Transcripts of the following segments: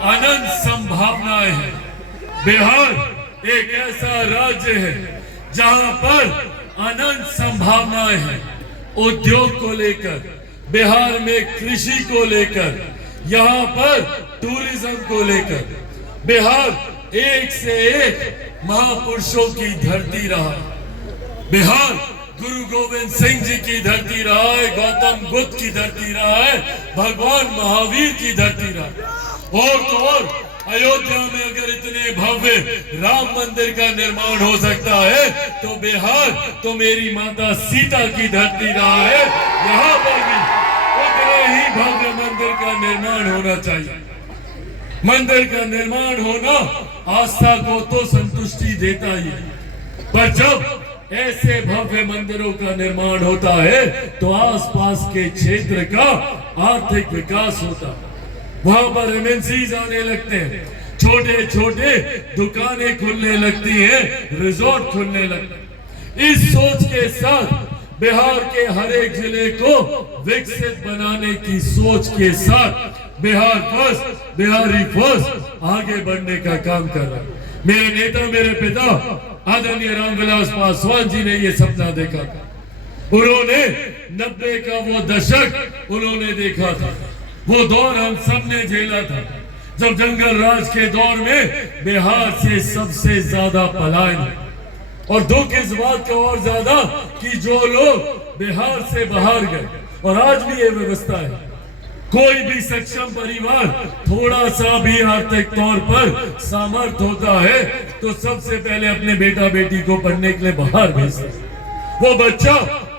अनंत संभावनाएं हैं। बिहार एक ऐसा राज्य है जहां पर अनंत संभावनाएं हैं। उद्योग को लेकर, बिहार में कृषि को लेकर, यहाँ पर टूरिज्म को लेकर बिहार एक से एक महापुरुषों की धरती रहा। बिहार गुरु गोविंद सिंह जी की धरती रहा है, गौतम बुद्ध की धरती रहा है, भगवान महावीर की धरती रहा है। और तो और अयोध्या में अगर इतने भव्य राम मंदिर का निर्माण हो सकता है तो बिहार तो मेरी माता सीता की धरती रहा है। यहाँ पर भी उतने ही भव्य मंदिर का निर्माण होना चाहिए। मंदिर का निर्माण होना आस्था को तो संतुष्टि देता ही है, पर जब ऐसे भव्य मंदिरों का निर्माण होता है तो आसपास के क्षेत्र का आर्थिक विकास होता है। वहां पर एमएनसीज आने लगते हैं, छोटे छोटे दुकानें खुलने लगती हैं, रिजॉर्ट खुलने लगते हैं। इस सोच के साथ बिहार के हर एक जिले को विकसित बनाने की सोच के साथ बिहार फर्स्ट, बिहारी फर्स्ट आगे बढ़ने का काम कर रहा है। मेरे नेता, मेरे पिता आदरणीय रामविलास पासवान जी ने ये सपना देखा था। उन्होंने 90 का वो दशक उन्होंने देखा था। वो दौर हम सब ने झेला था जब जंगल राज के दौर में बिहार से सबसे ज्यादा पलायन, और दुख इस बात का और ज्यादा कि जो लोग बिहार से बाहर गए, और आज भी ये व्यवस्था है, कोई भी सक्षम परिवार थोड़ा सा भी आर्थिक तौर पर सामर्थ होता है तो सबसे पहले अपने बेटा बेटी को पढ़ने के लिए बाहर भेजता है। वो बच्चा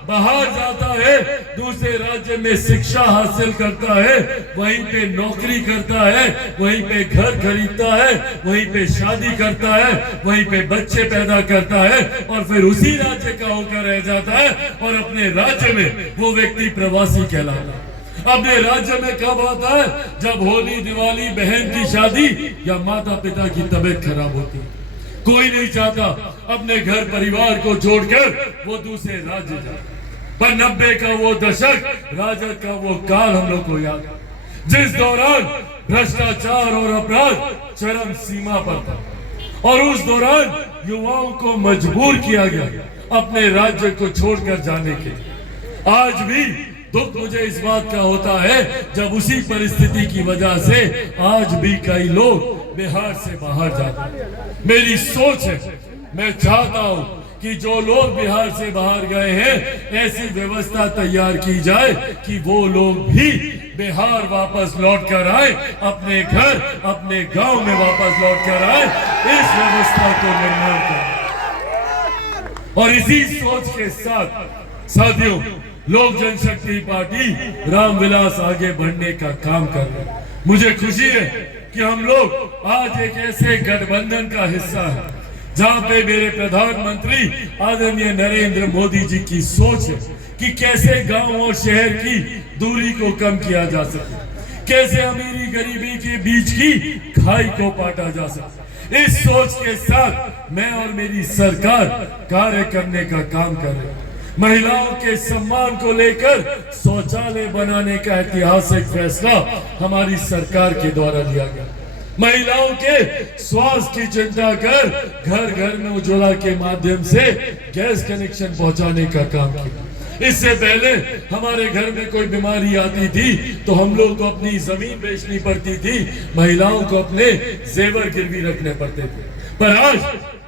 बाहर जाता है, दूसरे राज्य में शिक्षा हासिल करता है, वहीं पे नौकरी करता है, वहीं पे घर खरीदता है, वहीं पे शादी करता है, वहीं पे बच्चे पैदा करता है, और फिर उसी राज्य का होकर रह जाता है। और अपने राज्य में वो व्यक्ति प्रवासी कहलाता है। अपने राज्य में कब आता है? जब होली, दिवाली, बहन की शादी या माता पिता की तबीयत खराब होती है। कोई नहीं चाहता अपने घर परिवार को छोड़कर वो दूसरे राज्य जाए। पर 90 का वो दशक, राजग का वो काल हम लोग को याद, जिस दौरान भ्रष्टाचार और अपराध चरम सीमा पर था, और उस दौरान युवाओं को मजबूर किया गया अपने राज्य को छोड़कर जाने के। आज भी दुख मुझे इस बात का होता है जब उसी परिस्थिति की वजह से आज भी कई लोग बिहार से बाहर जाते हैं। मेरी सोच है, मैं चाहता हूं कि जो लोग बिहार से बाहर गए हैं ऐसी व्यवस्था तैयार की जाए कि वो लोग भी बिहार वापस लौट कर आए, अपने घर, अपने गांव में वापस लौट कर आए। इस व्यवस्था को निर्माण करें, और इसी सोच के साथ साथियों, लोक जनशक्ति पार्टी रामविलास आगे बढ़ने का काम कर रहे हैं। मुझे खुशी है कि हम लोग आज एक ऐसे गठबंधन का हिस्सा है जहां पे मेरे प्रधानमंत्री आदरणीय नरेंद्र मोदी जी की सोच है कि कैसे गांव और शहर की दूरी को कम किया जा सके, कैसे अमीरी गरीबी के बीच की खाई को पाटा जा सके। इस सोच के साथ मैं और मेरी सरकार कार्य करने का काम कर रहे हैं। महिलाओं के सम्मान को लेकर शौचालय बनाने का ऐतिहासिक फैसला हमारी सरकार के द्वारा लिया गया। महिलाओं के स्वास्थ्य की चिंता कर घर घर में उज्ज्वला के माध्यम से गैस कनेक्शन पहुंचाने का काम किया। इससे पहले हमारे घर में कोई बीमारी आती थी तो हम लोग को अपनी जमीन बेचनी पड़ती थी, महिलाओं को अपने जेवर गिरवी रखने पड़ते थे। पर आज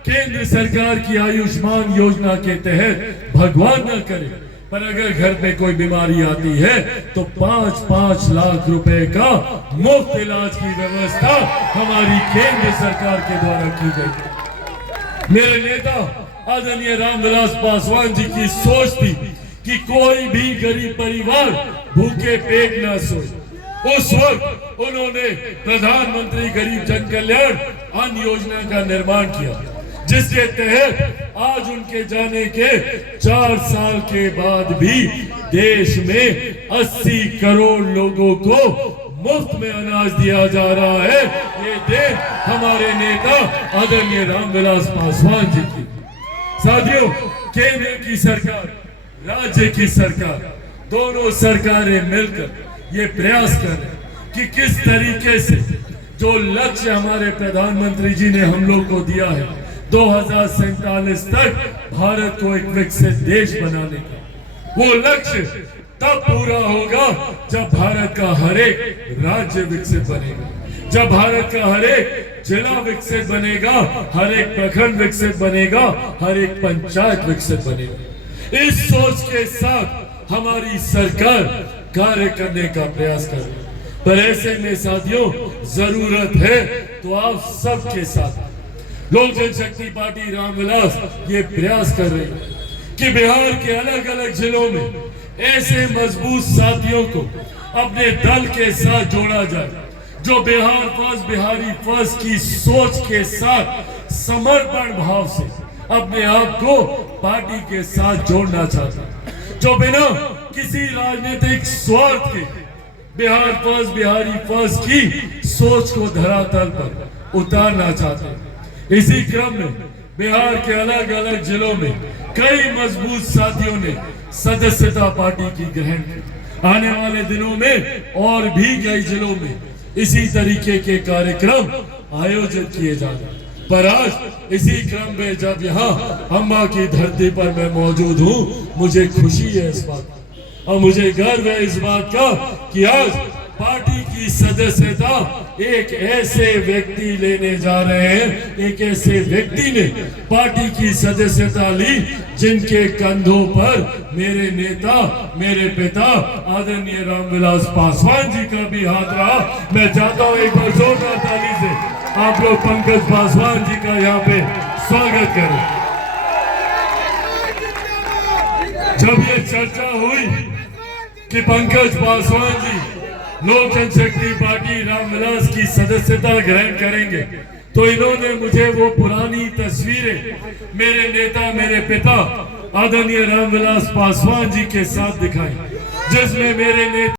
केंद्र सरकार की आयुष्मान योजना के तहत, भगवान न करे, पर अगर घर में कोई बीमारी आती है तो 5-5 लाख रुपए का मुफ्त इलाज की व्यवस्था हमारी केंद्र सरकार के द्वारा की गई। मेरे नेता आदरणीय रामविलास पासवान जी की सोच थी कि कोई भी गरीब परिवार भूखे पेट न सोए। उस वक्त उन्होंने प्रधानमंत्री गरीब जन कल्याण अन्न योजना का निर्माण किया, जिसके तहत आज उनके जाने के 4 साल के बाद भी देश में 80 करोड़ लोगों को मुफ्त में अनाज दिया जा रहा है। ये देन हमारे नेता आदरणीय रामविलास पासवान जी की। साथियों, केंद्र की सरकार, राज्य की सरकार, दोनों सरकारें मिलकर ये प्रयास कर रहे कि किस तरीके से जो लक्ष्य हमारे प्रधानमंत्री जी ने हम लोग को दिया है 2047 तक भारत को एक विकसित देश बनाने का, वो लक्ष्य तब पूरा होगा जब भारत का हर एक राज्य विकसित बनेगा, जब भारत का हर एक जिला विकसित बनेगा, हर एक प्रखंड विकसित बनेगा, हर एक पंचायत विकसित बनेगा। इस सोच के साथ हमारी सरकार कार्य करने का प्रयास कर रही है। पर ऐसे में साथियों जरूरत है तो आप सबके साथ लोक जनशक्ति पार्टी रामविलास ये प्रयास कर रही है कि बिहार के अलग अलग जिलों में ऐसे मजबूत साथियों को अपने दल के साथ जोड़ा जाए, जो बिहार फर्स्ट बिहारी फर्स्ट की सोच के साथ समर्पण भाव से अपने आप को पार्टी के साथ जोड़ना चाहते हैं, जो बिना किसी राजनीतिक स्वार्थ के बिहार फर्स्ट बिहारी फर्स्ट की सोच को धरातल पर उतारना चाहते हैं। इसी क्रम में बिहार के अलग अलग जिलों में कई मजबूत साथियों ने सदस्यता पार्टी की ग्रहण की। आने वाले दिनों में और भी कई जिलों में इसी तरीके के कार्यक्रम आयोजित किए जा रहे हैं। पर आज इसी क्रम में जब यहाँ अम्बा की धरती पर मैं मौजूद हूँ, मुझे खुशी है इस बात और मुझे गर्व है इस बात का कि आज पार्टी की सदस्यता एक ऐसे व्यक्ति लेने जा रहे हैं, एक ऐसे व्यक्ति ने पार्टी की सदस्यता ली जिनके कंधों पर मेरे नेता, मेरे पिता आदरणीय रामविलास पासवान जी का भी हाथ रहा। मैं चाहता हूं एक बार जोरदार ताली से आप लोग पंकज पासवान जी का यहाँ पे स्वागत करें। जब ये चर्चा हुई कि पंकज पासवान जी लोक जनशक्ति पार्टी रामविलास की सदस्यता ग्रहण करेंगे, तो इन्होंने मुझे वो पुरानी तस्वीरें मेरे नेता, मेरे पिता आदरणीय रामविलास पासवान जी के साथ दिखाई, जिसमें मेरे नेता